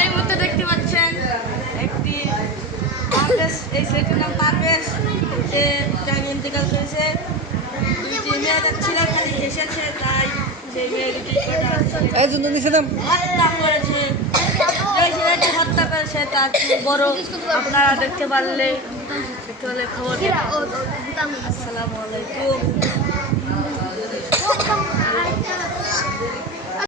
এই মুহূর্তে দেখতে পাচ্ছেন একটি এই ছেলেটির নাম পারভেজ, সে যাকে ইন্তেকাল করেছে। দুইটি মেয়ে ছিল, খালি এসেছে, তাই সেই মেয়ে দুটি হত্যা করেছে। এই ছেলেটি হত্যা করেছে তার বড় আপনারা দেখতে পারলে খবর। আসসালামু আলাইকুম।